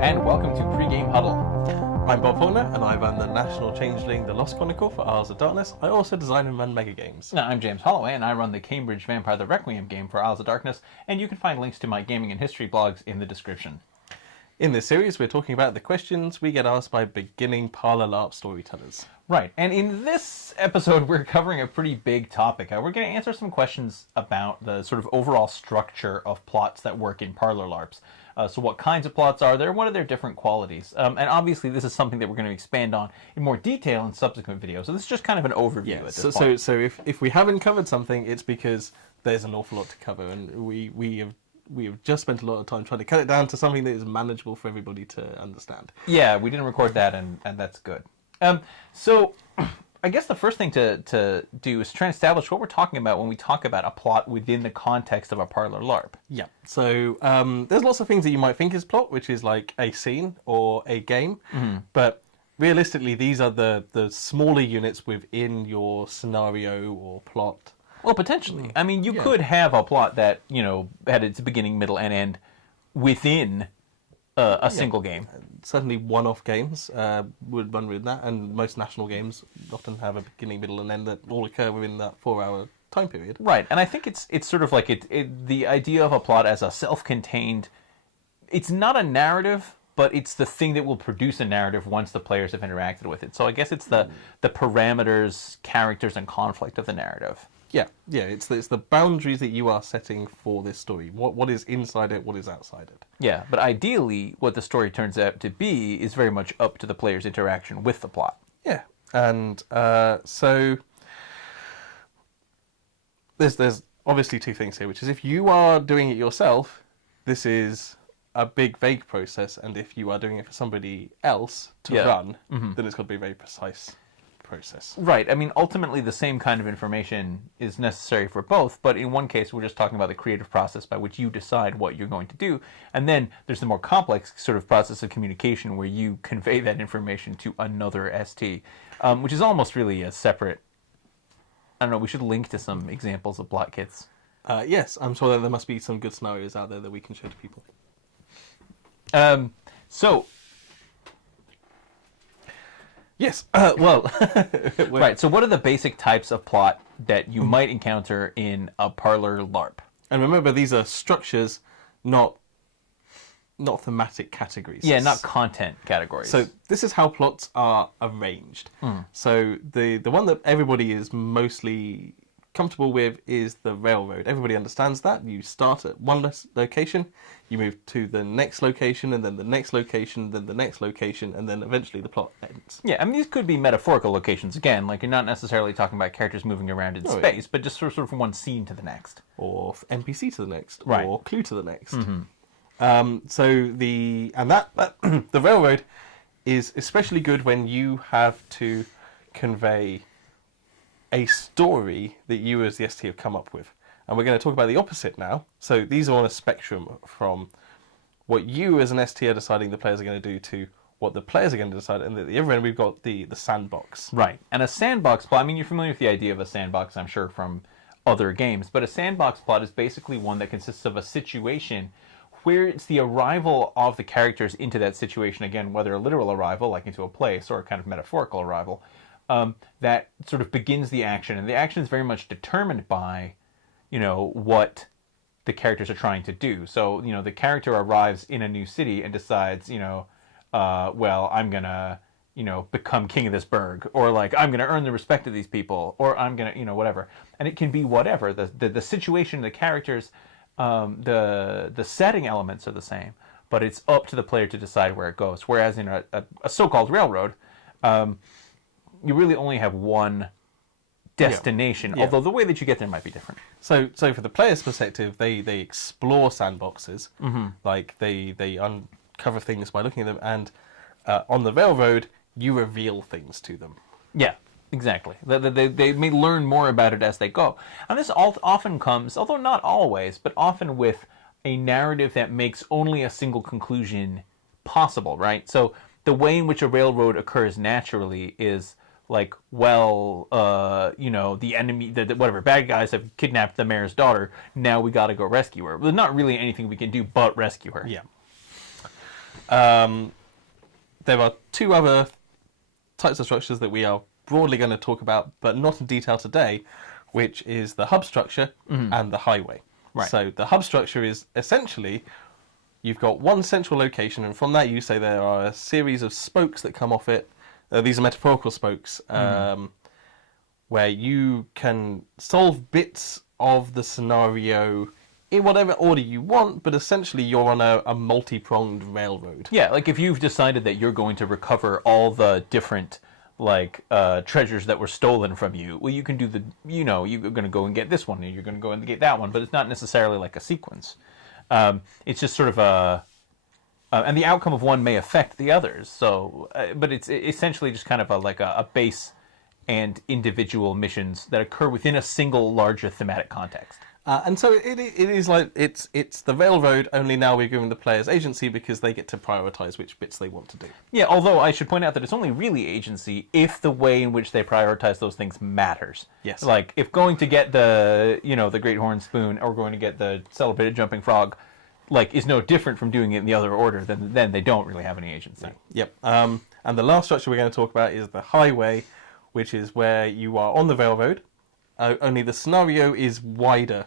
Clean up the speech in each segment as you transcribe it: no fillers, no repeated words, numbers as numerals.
and welcome to Pre-Game Huddle. I'm Bob Faulkner, and I run the National Changeling The Lost Chronicle for Isles of Darkness. I also design and run mega games. I'm James Holloway, and I run the Cambridge Vampire the Requiem game for Isles of Darkness, and you can find links to my gaming and history blogs in the description. In this series, we're talking about the questions we get asked by beginning Parlour LARP storytellers. Right, and in this episode, we're covering a pretty big topic. We're going to answer some questions about the sort of overall structure of plots that work in Parlour LARPs. So what kinds of plots are there? What are their different qualities? And obviously, this is something that we're going to expand on in more detail in subsequent videos. So this is just kind of an overview at this point. So if we haven't covered something, it's because there's an awful lot to cover, and we have just spent a lot of time trying to cut it down to something that is manageable for everybody to understand. Yeah, we didn't record that, and that's good. So I guess the first thing to do is try and establish what we're talking about when we talk about a plot within the context of a Parlour LARP. Yeah, so there's lots of things that you might think is plot, which is like a scene or a game, but realistically these are the smaller units within your scenario or plot. Well, potentially. I mean, you could have a plot that, you know, had its beginning, middle, and end within a single game. Certainly one-off games would run with that, and most national games often have a beginning, middle, and end that all occur within that 4-hour time period. Right, and I think it's sort of like the idea of a plot as a self-contained... It's not a narrative, but it's the thing that will produce a narrative once the players have interacted with it. So I guess it's the parameters, characters, and conflict of the narrative. Yeah, it's the boundaries that you are setting for this story. What is inside it, what is outside it. Yeah, but ideally, what the story turns out to be is very much up to the player's interaction with the plot. Yeah, and so there's obviously two things here, which is if you are doing it yourself, this is a big, vague process, and if you are doing it for somebody else to run, then it's got to be a very precise process. Right. I mean, ultimately, the same kind of information is necessary for both, but in one case, we're just talking about the creative process by which you decide what you're going to do, and then there's the more complex sort of process of communication where you convey that information to another ST, which is almost really a separate... I don't know, we should link to some examples of plot kits. Yes, I'm sure that there must be some good scenarios out there that we can show to people. Yes, well... Right, so what are the basic types of plot that you might encounter in a Parlour LARP? And remember, these are structures, not thematic categories. Yeah, not content categories. So this is how plots are arranged. So the one that everybody is mostly comfortable with is the railroad. Everybody understands that. You start at one location, you move to the next location, and then the next location, then the next location, and then eventually the plot ends. Yeah, I mean, these could be metaphorical locations. Again, like you're not necessarily talking about characters moving around in space, but just sort of from one scene to the next. Or NPC to the next, right. Or clue to the next. So the railroad is especially good when you have to convey a story that you as the ST have come up with. And we're going to talk about the opposite now. So these are on a spectrum from what you as an ST are deciding the players are going to do to what the players are going to decide. And at the other end, we've got the sandbox. Right. And a sandbox plot, I mean, you're familiar with the idea of a sandbox, I'm sure, from other games. But a sandbox plot is basically one that consists of a situation where it's the arrival of the characters into that situation, again, whether a literal arrival, like into a place, or a kind of metaphorical arrival, that sort of begins the action. And the action is very much determined by, you know, what the characters are trying to do. So, you know, the character arrives in a new city and decides, you know, well, I'm going to, you know, become king of this burg, or like, I'm going to earn the respect of these people, or I'm going to, you know, whatever. And it can be whatever. The situation, the characters, the setting elements are the same, but it's up to the player to decide where it goes. Whereas in a so-called railroad, you really only have one destination, although the way that you get there might be different. So for the player's perspective, they explore sandboxes, like they uncover things by looking at them, and on the railroad, you reveal things to them. Yeah, exactly. They may learn more about it as they go. And this often comes, although not always, but often with a narrative that makes only a single conclusion possible, right? So the way in which a railroad occurs naturally is like, well, you know, the enemy, whatever, bad guys have kidnapped the mayor's daughter, now we gotta go rescue her. There's not really anything we can do but rescue her. Yeah. There are two other types of structures that we are broadly going to talk about, but not in detail today, which is the hub structure and the highway. Right. So the hub structure is essentially you've got one central location, and from that you say there are a series of spokes that come off it. These are metaphorical spokes, where you can solve bits of the scenario in whatever order you want, but essentially you're on a multi-pronged railroad. Yeah, like if you've decided that you're going to recover all the different treasures that were stolen from you, well, you can do you're going to go and get this one, and you're going to go and get that one, but it's not necessarily like a sequence. It's just sort of and the outcome of one may affect the others. So, but it's essentially just kind of a base and individual missions that occur within a single larger thematic context. And so it is like it's the railroad, only now we're giving the players agency because they get to prioritize which bits they want to do. Yeah, although I should point out that it's only really agency if the way in which they prioritize those things matters. Yes. Like if going to get the Great Horn Spoon or going to get the Celebrated Jumping Frog, is no different from doing it in the other order, then they don't really have any agency. No. Yep. And the last structure we're going to talk about is the highway, which is where you are on the railroad, only the scenario is wider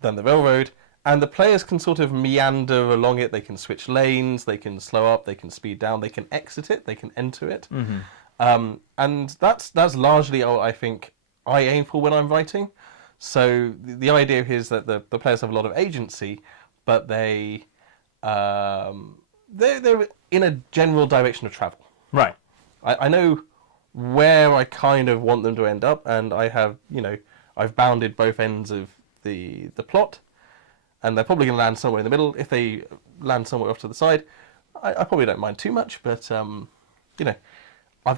than the railroad, and the players can sort of meander along it. They can switch lanes, they can slow up, they can speed down, they can exit it, they can enter it. And that's largely what I think I aim for when I'm writing. So the idea is that the players have a lot of agency, but they're in a general direction of travel. Right. I know where I kind of want them to end up, and I have, I've bounded both ends of the plot, and they're probably going to land somewhere in the middle. If they land somewhere off to the side, I probably don't mind too much, but I've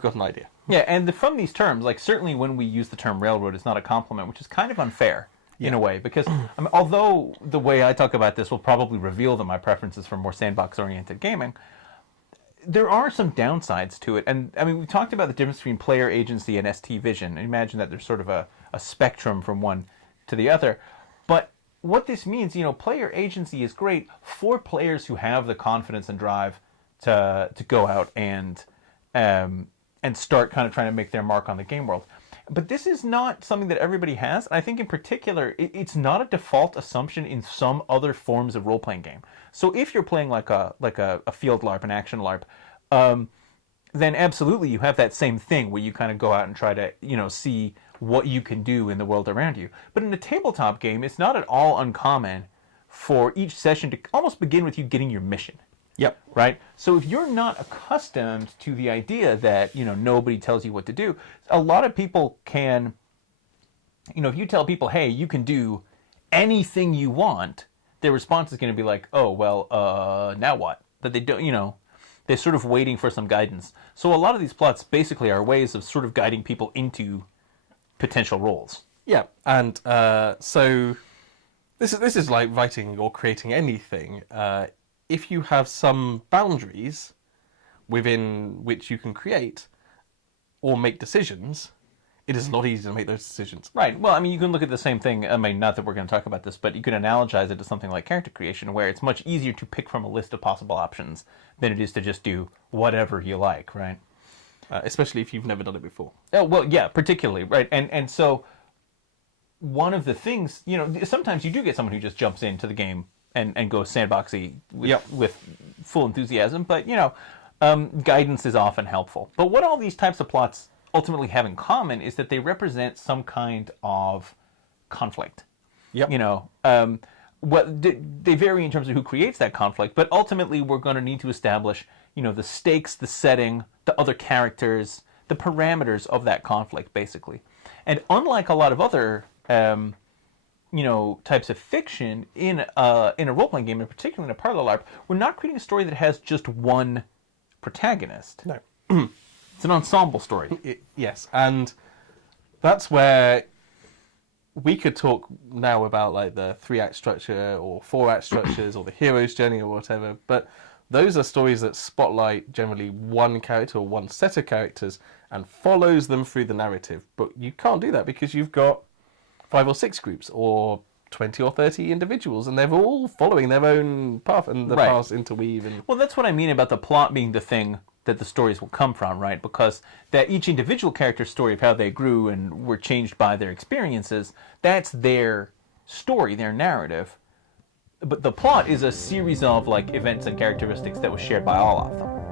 got an idea. Yeah, and from these terms, certainly when we use the term railroad, it's not a compliment, which is kind of unfair in a way, because although the way I talk about this will probably reveal that my preferences for more sandbox-oriented gaming, there are some downsides to it. And I mean, we talked about the difference between player agency and ST vision. Imagine that there's sort of a spectrum from one to the other. But what this means, player agency is great for players who have the confidence and drive to go out and start kind of trying to make their mark on the game world. But this is not something that everybody has. I think in particular, it's not a default assumption in some other forms of role-playing game. So if you're playing like a field LARP, an action LARP, then absolutely you have that same thing where you kind of go out and try to, see what you can do in the world around you. But in a tabletop game, it's not at all uncommon for each session to almost begin with you getting your mission. Yep. Right? So if you're not accustomed to the idea that, nobody tells you what to do, a lot of people can, if you tell people, hey, you can do anything you want, their response is going to be like, oh, well, now what? That they don't, they're sort of waiting for some guidance. So a lot of these plots basically are ways of sort of guiding people into potential roles. Yeah, and so this is like writing or creating anything. If you have some boundaries within which you can create or make decisions, it is a lot easier to make those decisions. Right. Well, I mean, you can look at the same thing. I mean, not that we're going to talk about this, but you can analogize it to something like character creation, where it's much easier to pick from a list of possible options than it is to just do whatever you like, right? Especially if you've never done it before. Oh, well, yeah, particularly, right? And so one of the things, sometimes you do get someone who just jumps into the game and goes sandboxy with full enthusiasm, but, guidance is often helpful. But what all these types of plots ultimately have in common is that they represent some kind of conflict. Yep. They vary in terms of who creates that conflict, but ultimately we're going to need to establish, the stakes, the setting, the other characters, the parameters of that conflict, basically. And unlike a lot of other, types of fiction in a role-playing game, in particular in a Parlour LARP, we're not creating a story that has just one protagonist. No. It's an ensemble story. Yes, and that's where we could talk now about like the 3-act structure or 4-act structures or the hero's journey or whatever, but those are stories that spotlight generally one character or one set of characters and follows them through the narrative. But you can't do that because you've got 5 or 6 groups or 20 or 30 individuals, and they're all following their own path, and the Right. paths interweave. And Well, that's what I mean about the plot being the thing that the stories will come from, right? Because that each individual character's story of how they grew and were changed by their experiences, that's their story, their narrative. But the plot is a series of like events and characteristics that was shared by all of them.